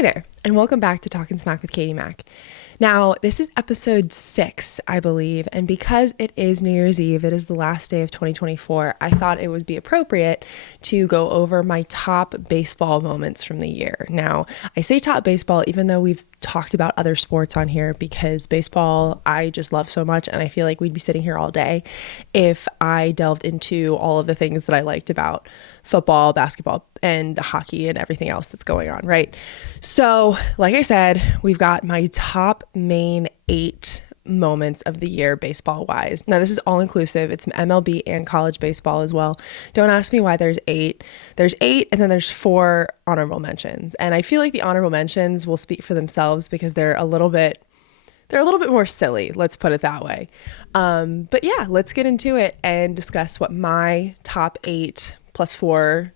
Hey there, and welcome back to Talkin Smack with Katie Mack. Now, this is episode 6, I believe, and because it is New Year's Eve, it is the last day of 2024, I thought it would be appropriate to go over my top baseball moments from the year. Now, I say top baseball even though we've talked about other sports on here because baseball I just love so much, and I feel like we'd be sitting here all day if I delved into all of the things that I liked about football, basketball, and hockey and everything else that's going on, right? So, like I said, we've got my top main 8 moments of the year baseball wise. Now, this is all inclusive. It's MLB and college baseball as well. Don't ask me why there's 8. There's 8 and then there's 4 honorable mentions. And I feel like the honorable mentions will speak for themselves because they're a little bit more silly, let's put it that way. But yeah, let's get into it and discuss what my top 8 plus 4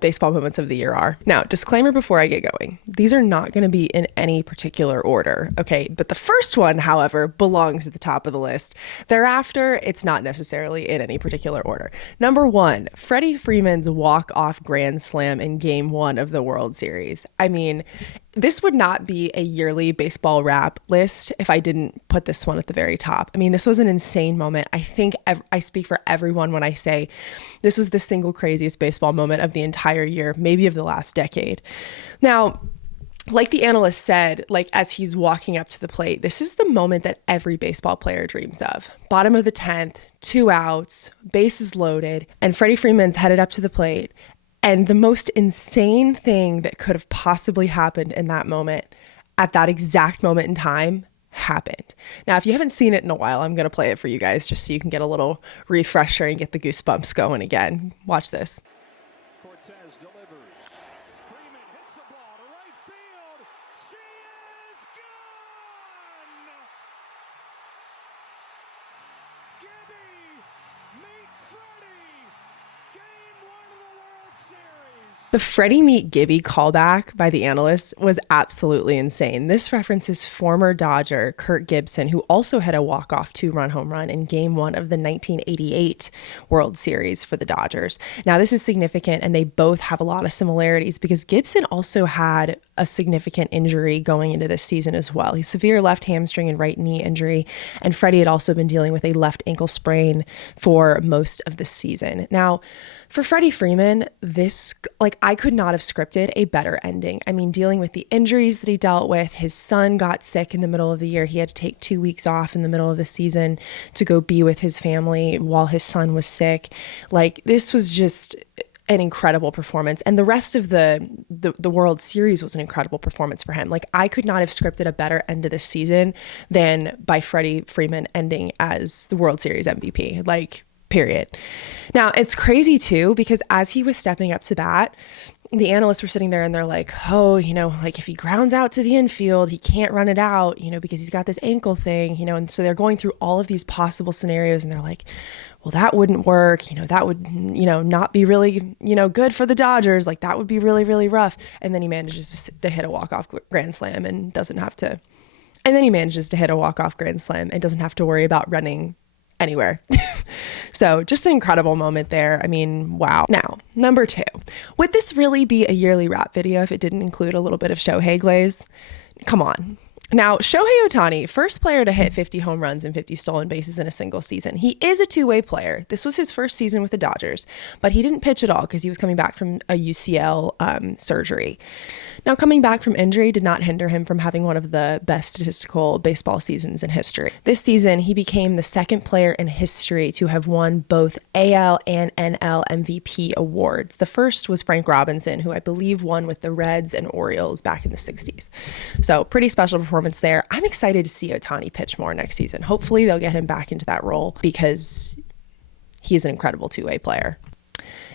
baseball moments of the year are. Now, disclaimer before I get going. These are not going to be in any particular order, okay? But the first one, however, belongs at the top of the list. Thereafter, it's not necessarily in any particular order. Number 1, Freddie Freeman's walk-off grand slam in Game 1 of the World Series. I mean, this would not be a yearly baseball wrap list if I didn't put this one at the very top. I mean, this was an insane moment. I think I speak for everyone when I say this was the single craziest baseball moment of the entire year, maybe of the last decade. Now, like the analyst said, like as he's walking up to the plate, this is the moment that every baseball player dreams of. Bottom of the 10th, 2 outs, bases loaded, and Freddie Freeman's headed up to the plate. And the most insane thing that could have possibly happened in that moment, at that exact moment in time, happened. Now, if you haven't seen it in a while, I'm going to play it for you guys just so you can get a little refresher and get the goosebumps going again. Watch this. Cortez delivers. Freeman hits the ball to right field. She is gone! Gibby, meet Freddie. Game 1 of the World Series. The Freddie Meet Gibby callback by the analyst was absolutely insane. This references former Dodger Kirk Gibson, who also had a walk-off 2-run home run in Game 1 of the 1988 World Series for the Dodgers. Now, this is significant, and they both have a lot of similarities because Gibson also had a significant injury going into this season as well. He's severe left hamstring and right knee injury, and Freddie had also been dealing with a left ankle sprain for most of the season. Now, for Freddie Freeman, I could not have scripted a better ending. I mean, dealing with the injuries that he dealt with, his son got sick in the middle of the year. He had to take 2 weeks off in the middle of the season to go be with his family while his son was sick. Like, this was just an incredible performance. And the rest of the World Series was an incredible performance for him. Like, I could not have scripted a better end to this season than by Freddie Freeman ending as the World Series MVP. Like, period. Now, it's crazy too, because as he was stepping up to bat, the analysts were sitting there and they're like, oh, like if he grounds out to the infield, he can't run it out, because he's got this ankle thing, and so they're going through all of these possible scenarios and they're like, well, that wouldn't work, that would, not be really, good for the Dodgers. Like, that would be really, really rough. And then he manages to hit a walk-off grand slam and doesn't have to worry about running anywhere. So just an incredible moment there. I mean, wow. Now, number 2, would this really be a yearly wrap video if it didn't include a little bit of Shohei glaze? Come on. Now, Shohei Ohtani, first player to hit 50 home runs and 50 stolen bases in a single season. He is a two-way player. This was his first season with the Dodgers, but he didn't pitch at all because he was coming back from a UCL surgery. Now, coming back from injury did not hinder him from having one of the best statistical baseball seasons in history. This season, he became the second player in history to have won both AL and NL MVP awards. The first was Frank Robinson, who I believe won with the Reds and Orioles back in the 60s. So pretty special performance there. I'm excited to see Ohtani pitch more next season. Hopefully they'll get him back into that role because he is an incredible two-way player.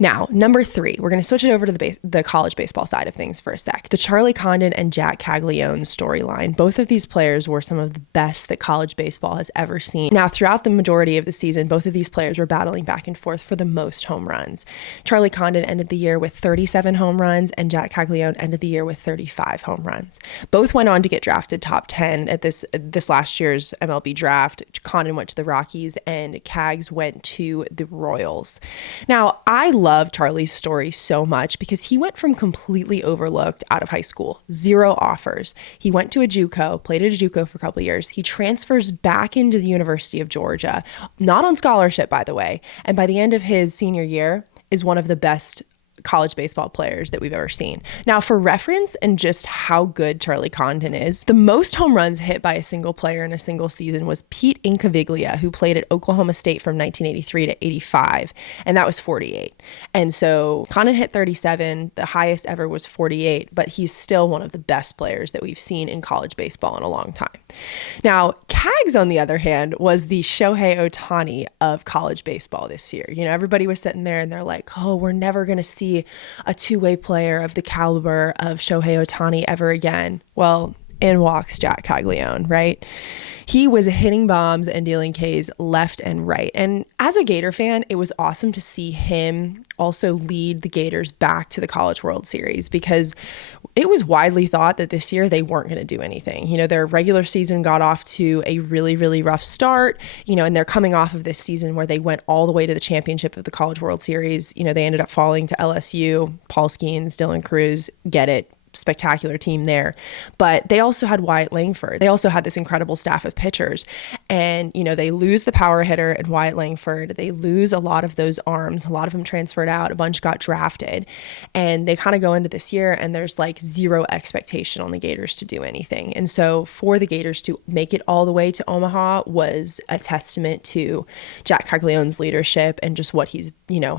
Now, number 3, we're going to switch it over to the college baseball side of things for a sec. The Charlie Condon and Jack Caglione storyline. Both of these players were some of the best that college baseball has ever seen. Now, throughout the majority of the season, both of these players were battling back and forth for the most home runs. Charlie Condon ended the year with 37 home runs, and Jack Caglione ended the year with 35 home runs. Both went on to get drafted top 10 at this last year's MLB draft. Condon went to the Rockies, and Cags went to the Royals. Now, I love love Charlie's story so much because he went from completely overlooked out of high school, 0 offers. He went to a JUCO, played at a JUCO for a couple of years. He transfers back into the University of Georgia, not on scholarship, by the way. And by the end of his senior year, is one of the best college baseball players that we've ever seen. Now, for reference and just how good Charlie Condon is, the most home runs hit by a single player in a single season was Pete Incaviglia, who played at Oklahoma State from 1983 to 85, and that was 48. And so Condon hit 37, the highest ever was 48, but he's still one of the best players that we've seen in college baseball in a long time. Now, Cags, on the other hand, was the Shohei Ohtani of college baseball this year. You know, everybody was sitting there and they're like, oh, we're never going to see a two-way player of the caliber of Shohei Ohtani ever again. Well, in walks Jack Caglione, right? He was hitting bombs and dealing Ks left and right. And as a Gator fan, it was awesome to see him also lead the Gators back to the College World Series, because it was widely thought that this year they weren't going to do anything. You know, their regular season got off to a really, really rough start, you know, and they're coming off of this season where they went all the way to the championship of the College World Series. You know, they ended up falling to LSU, Paul Skeens, Dylan Cruz, get it. Spectacular team there. But they also had Wyatt Langford. They also had this incredible staff of pitchers. And, you know, they lose the power hitter and Wyatt Langford. They lose a lot of those arms. A lot of them transferred out. A bunch got drafted. And they kind of go into this year and there's like zero expectation on the Gators to do anything. And so for the Gators to make it all the way to Omaha was a testament to Jack Caglione's leadership and just what he's, you know,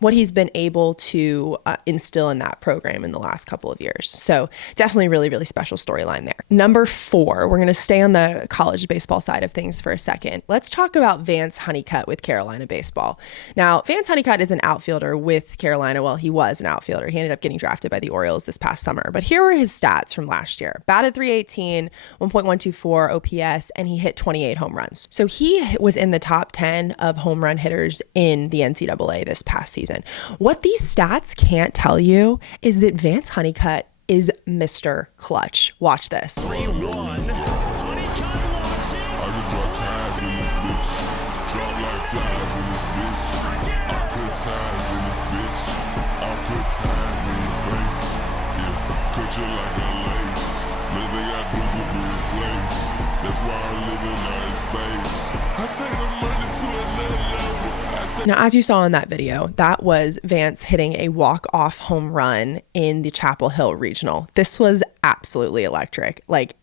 what he's been able to instill in that program in the last couple of years. So definitely really, really special storyline there. Number 4, we're going to stay on the college baseball side of things for a second. Let's talk about Vance Honeycutt with Carolina baseball. Now, Vance Honeycutt is an outfielder with Carolina. Well, he was an outfielder. He ended up getting drafted by the Orioles this past summer. But here were his stats from last year. Batted .318, 1.124 OPS, and he hit 28 home runs. So he was in the top 10 of home run hitters in the NCAA this past season. What these stats can't tell you is that Vance Honeycutt is Mr. Clutch. Watch this. 3-1. Honeycutt walks in. I can drop ties in this bitch. Drop like flies in this bitch. I put ties in this bitch. I put ties in your face. Yeah, cut you like a lace. Maybe I do for good place. That's why I live in outer space. I take the money to another level. Now, as you saw in that video, that was Vance hitting a walk-off home run in the Chapel Hill Regional. This was absolutely electric, like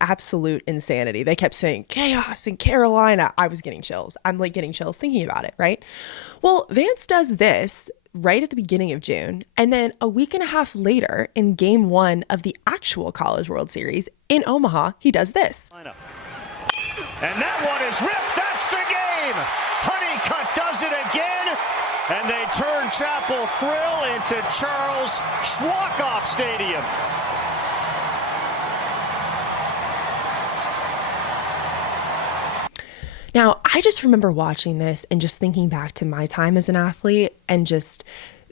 absolute insanity. They kept saying chaos in Carolina. I was getting chills. I'm like getting chills thinking about it, right? Well, Vance does this right at the beginning of June. And then a week and a half later, in game 1 of the actual College World Series in Omaha, he does this. And that one is ripped. That's the game. Honeycutt does it again. And they turn Chapel Thrill into Charles Schwakoff Stadium. Now, I just remember watching this and just thinking back to my time as an athlete and just,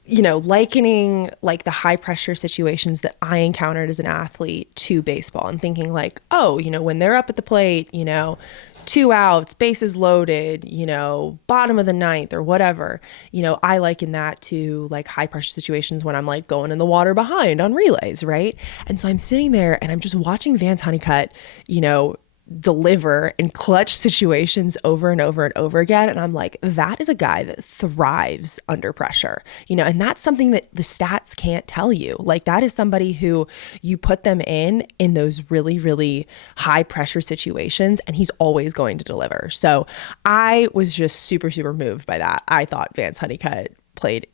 you know, likening like the high pressure situations that I encountered as an athlete to baseball and thinking like, oh, you know, when they're up at the plate, you know, 2 outs, bases loaded, you know, bottom of the ninth or whatever, you know, I liken that to like high pressure situations when I'm like going in the water behind on relays, right? And so I'm sitting there and I'm just watching Vance Honeycutt, you know, deliver in clutch situations over and over and over again. And I'm like, that is a guy that thrives under pressure, you know, and that's something that the stats can't tell you. Like that is somebody who you put them in those really, really high pressure situations and he's always going to deliver. So I was just super, super moved by that. I thought Vance Honeycutt played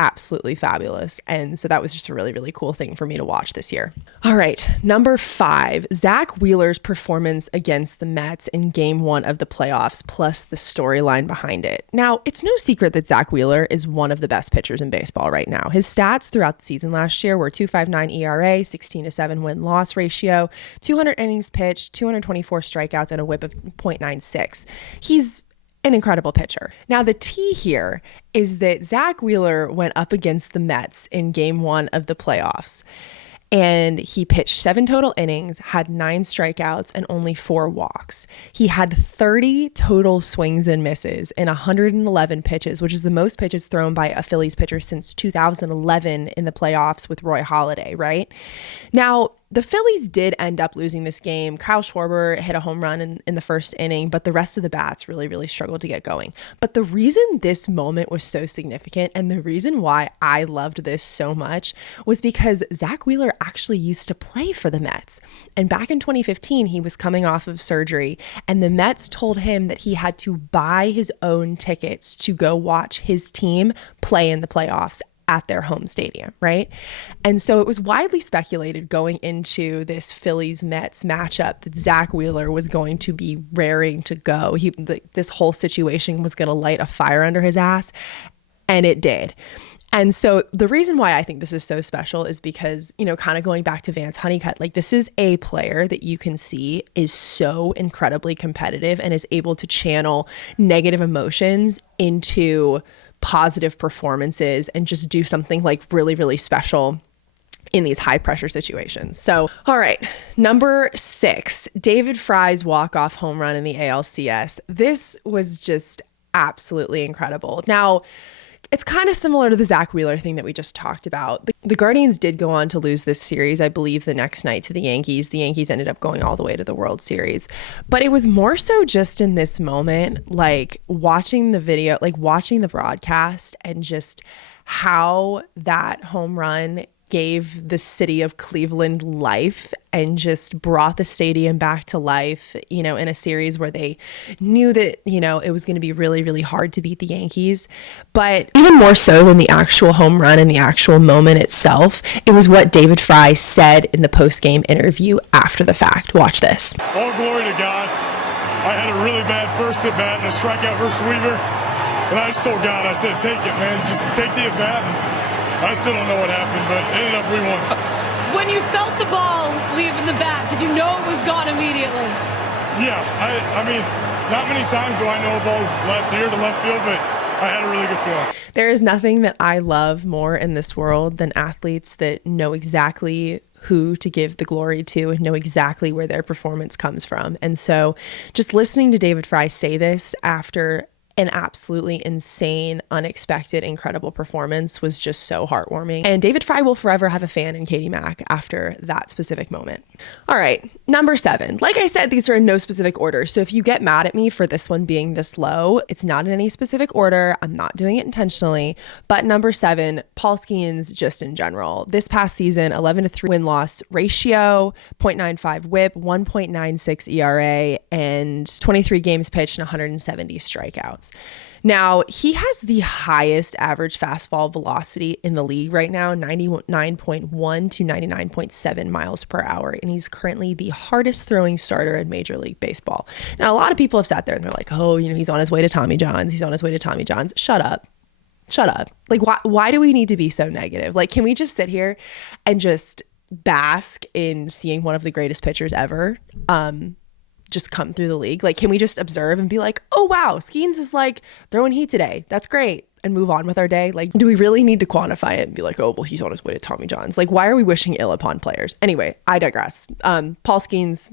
absolutely fabulous. And so that was just a really, really cool thing for me to watch this year. All right, number 5, Zach Wheeler's performance against the Mets in game 1 of the playoffs, plus the storyline behind it. Now, it's no secret that Zach Wheeler is one of the best pitchers in baseball right now. His stats throughout the season last year were 2.59 ERA, 16-7 win-loss ratio, 200 innings pitched, 224 strikeouts, and a whip of .96. He's an incredible pitcher. Now, the T here is that Zach Wheeler went up against the Mets in game 1 of the playoffs. And he pitched 7 total innings, had 9 strikeouts, and only 4 walks. He had 30 total swings and misses in 111 pitches, which is the most pitches thrown by a Phillies pitcher since 2011 in the playoffs with Roy Halladay, right? Now, the Phillies did end up losing this game. Kyle Schwarber hit a home run in the first inning, but the rest of the bats really, really struggled to get going. But the reason this moment was so significant and the reason why I loved this so much was because Zach Wheeler actually used to play for the Mets. And back in 2015, he was coming off of surgery, and the Mets told him that he had to buy his own tickets to go watch his team play in the playoffs at their home stadium, right? And so it was widely speculated going into this Phillies-Mets matchup that Zach Wheeler was going to be raring to go. This whole situation was going to light a fire under his ass, and it did. And so the reason why I think this is so special is because, kind of going back to Vance Honeycutt, like this is a player that you can see is so incredibly competitive and is able to channel negative emotions into positive performances and just do something like really, really special in these high pressure situations. So, all right, number 6, David Fry's walk-off home run in the ALCS. This was just absolutely incredible. Now, it's kind of similar to the Zach Wheeler thing that we just talked about. The Guardians did go on to lose this series, I believe, the next night to the Yankees. The Yankees ended up going all the way to the World Series. But it was more so just in this moment, like watching the video, like watching the broadcast and just how that home run gave the city of Cleveland life and just brought the stadium back to life, in a series where they knew that, it was going to be really, really hard to beat the Yankees. But even more so than the actual home run and the actual moment itself, it was what David Fry said in the post-game interview after the fact. Watch this. All glory to God. I had a really bad first at-bat and a strikeout versus Weaver. And I just told God, I said, take it, man. Just take the at-bat. I still don't know what happened, but it ended up we won. When you felt the ball leaving the bat, did you know it was gone immediately? Yeah, I mean, not many times do I know a ball's left here to left field, but I had a really good feeling. There is nothing that I love more in this world than athletes that know exactly who to give the glory to and know exactly where their performance comes from. And so just listening to David Fry say this after an absolutely insane, unexpected, incredible performance was just so heartwarming. And David Fry will forever have a fan in Katie Mack after that specific moment. All right, number 7. Like I said, these are in no specific order. So if you get mad at me for this one being this low, it's not in any specific order. I'm not doing it intentionally. But number 7, Paul Skeens just in general. This past season, 11-3 win-loss ratio, 0.95 whip, 1.96 ERA, and 23 games pitched and 170 strikeouts. Now, he has the highest average fastball velocity in the league right now, 99.1 to 99.7 miles per hour. And he's currently the hardest throwing starter in Major League Baseball. Now, a lot of people have sat there and they're like, oh, he's on his way to Tommy John's. He's on his way to Tommy John's. Shut up. Like, why do we need to be so negative? Like, can we just sit here and just bask in seeing one of the greatest pitchers ever? Just come through the league? Like, can we just observe and be like, oh wow, Skeens is like throwing heat today, that's great, and move on with our day? Like, do we really need to quantify it and be like, oh well, he's on his way to Tommy John's? Like, why are we wishing ill upon players? Anyway, I digress. Paul Skeens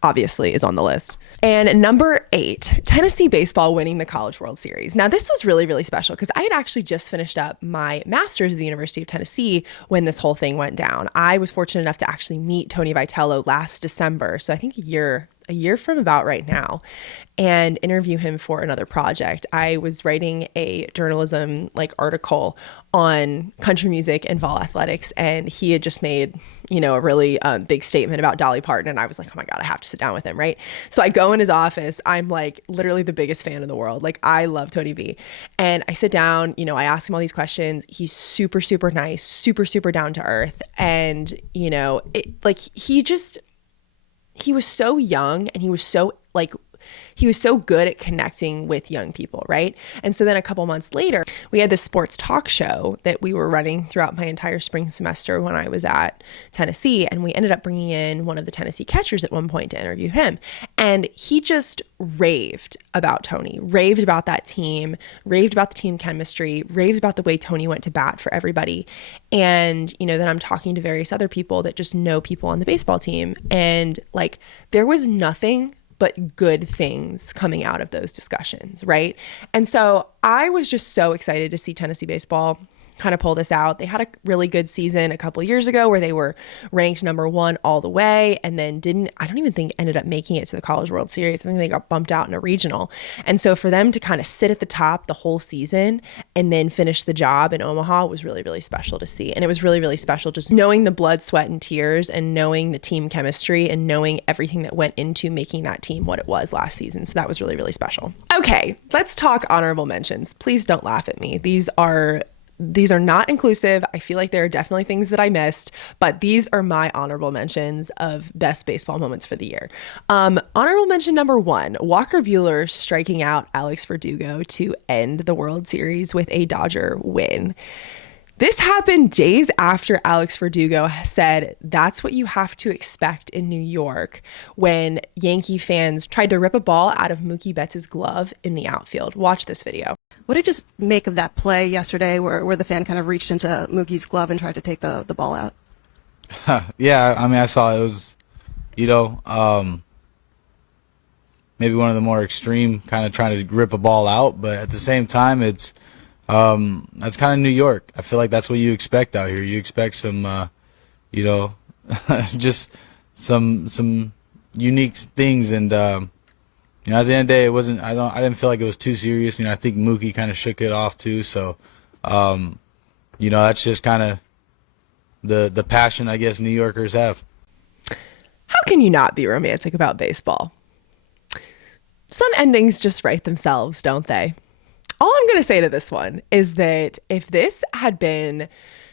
obviously is on the list. And number 8, Tennessee baseball winning the College World Series. Now, this was really, really special because I had actually just finished up my master's at the University of Tennessee when this whole thing went down. I was fortunate enough to actually meet Tony Vitello last December, so I think a year from about right now, and interview him for another project. I was writing a journalism article on country music and vol athletics, and he had just made a really big statement about Dolly Parton, and I was like, oh my God, I have to sit down with him, right? So I go in his office. I'm like literally the biggest fan in the world. Like, I love Tony V. And I sit down, I ask him all these questions. He's super, super nice, super, super down to earth. And, he was so young and he was so so good at connecting with young people, right? And so then a couple months later, we had this sports talk show that we were running throughout my entire spring semester when I was at Tennessee, and we ended up bringing in one of the Tennessee catchers at one point to interview him. And he just raved about Tony, raved about that team, raved about the team chemistry, raved about the way Tony went to bat for everybody. And, then I'm talking to various other people that just know people on the baseball team. And like, there was nothing but good things coming out of those discussions, right? And so I was just so excited to see Tennessee baseball kind of pull this out. They had a really good season a couple years ago where they were ranked number 1 all the way, and then I don't even think ended up making it to the College World Series. I think they got bumped out in a regional. And so for them to kind of sit at the top the whole season and then finish the job in Omaha was really, really special to see. And it was really, really special just knowing the blood, sweat, and tears, and knowing the team chemistry, and knowing everything that went into making that team what it was last season. So that was really, really special. Okay, let's talk honorable mentions. Please don't laugh at me. These are not inclusive. I feel like there are definitely things that I missed, but these are my honorable mentions of best baseball moments for the year. Honorable mention number 1, Walker Buehler striking out Alex Verdugo to end the World Series with a Dodger win. This happened days after Alex Verdugo said that's what you have to expect in New York when Yankee fans tried to rip a ball out of Mookie Betts' glove in the outfield. Watch this video. What did you just make of that play yesterday where the fan kind of reached into Mookie's glove and tried to take the ball out? Yeah, I mean, I saw it was, maybe one of the more extreme kind of trying to rip a ball out, but at the same time, it's that's kind of New York. I feel like that's what you expect out here. You expect some, just some unique things, and at the end of the day, it wasn't. I didn't feel like it was too serious. I think Mookie kind of shook it off too. So, that's just kind of the passion I guess New Yorkers have. How can you not be romantic about baseball? Some endings just write themselves, don't they? All I'm going to say to this one is that if this had been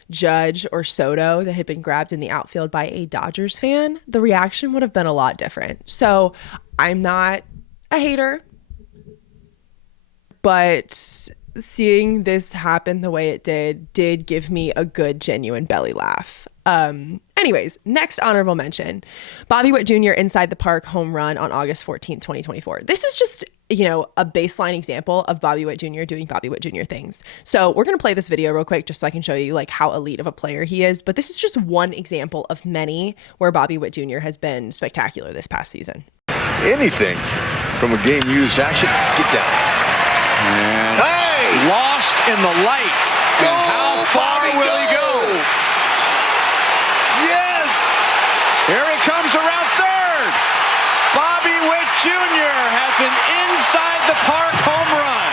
Judge or Soto that had been grabbed in the outfield by a Dodgers fan, the reaction would have been a lot different. So I'm not a hater, but seeing this happen the way it did give me a good, genuine belly laugh. Anyways, next honorable mention, Bobby Witt Jr. inside the park home run on August 14th, 2024. This is just, a baseline example of Bobby Witt Jr. doing Bobby Witt Jr. things. So we're going to play this video real quick just so I can show you like how elite of a player he is. But this is just one example of many where Bobby Witt Jr. has been spectacular this past season. Anything from a game used action. Get down. And hey! Lost in the lights. Go, and how far Bobby, will he go? Yes! Here he comes around third. Bobby Witt Jr. has an inside the park home run.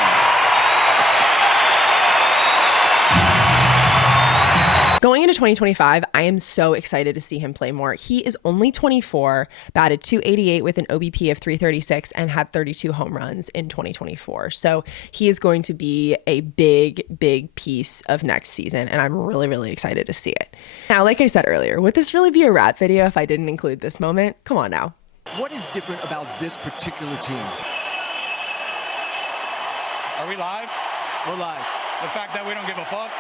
Going into 2025, I am so excited to see him play more. He is only 24, batted .288 with an OBP of .336, and had 32 home runs in 2024. So he is going to be a big, big piece of next season, and I'm really, really excited to see it. Now, like I said earlier, would this really be a rap video if I didn't include this moment? Come on now. What is different about this particular team? Are we live? We're live. The fact that we don't give a fuck?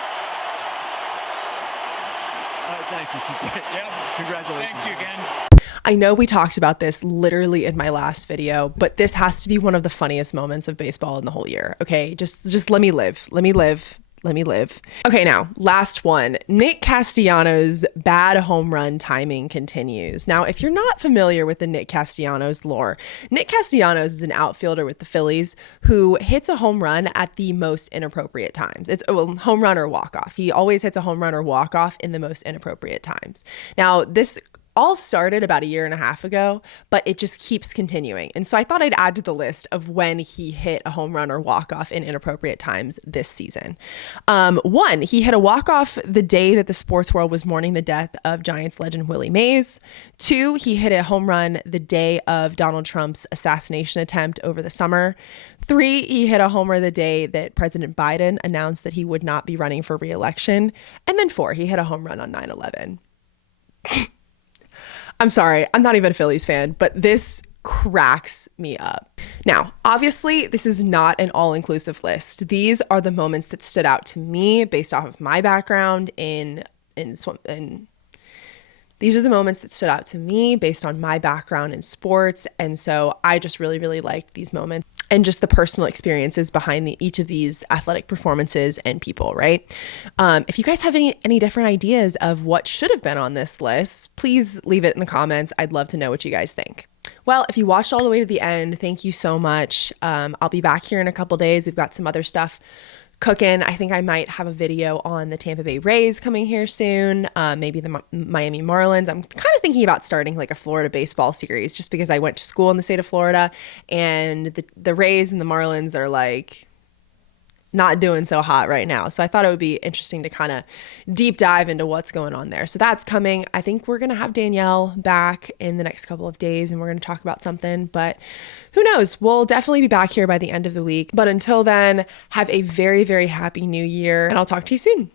Thank you. Yep. Congratulations. Thank you again. I know we talked about this literally in my last video, but this has to be one of the funniest moments of baseball in the whole year. Okay, just let me live. Let me live. Let me live. Okay, now, last one. Nick Castellanos' bad home run timing continues. Now, if you're not familiar with the Nick Castellanos lore, Nick Castellanos is an outfielder with the Phillies who hits a home run at the most inappropriate times. It's a home run or walk-off. He always hits a home run or walk-off in the most inappropriate times. Now, this all started about a year and a half ago, but it just keeps continuing. And so I thought I'd add to the list of when he hit a home run or walk-off in inappropriate times this season. One, he hit a walk-off the day that the sports world was mourning the death of Giants legend Willie Mays. Two, he hit a home run the day of Donald Trump's assassination attempt over the summer. Three, he hit a homer the day that President Biden announced that he would not be running for re-election. And then four, he hit a home run on 9/11. I'm sorry, I'm not even a Phillies fan, but this cracks me up. Now, obviously, this is not an all-inclusive list. These are the moments that stood out to me based off of my background in these are the moments that stood out to me based on my background in sports. And so I just really, really liked these moments and just the personal experiences behind each of these athletic performances and people, right? If you guys have any different ideas of what should have been on this list, please leave it in the comments. I'd love to know what you guys think. Well, if you watched all the way to the end, thank you so much. I'll be back here in a couple days. We've got some other stuff cooking. I think I might have a video on the Tampa Bay Rays coming here soon. Maybe the Miami Marlins. I'm kind of thinking about starting like a Florida baseball series just because I went to school in the state of Florida, and the Rays and the Marlins are like not doing so hot right now. So I thought it would be interesting to kind of deep dive into what's going on there. So that's coming. I think we're going to have Danielle back in the next couple of days and we're going to talk about something, but who knows? We'll definitely be back here by the end of the week. But until then, have a very, very happy new year and I'll talk to you soon.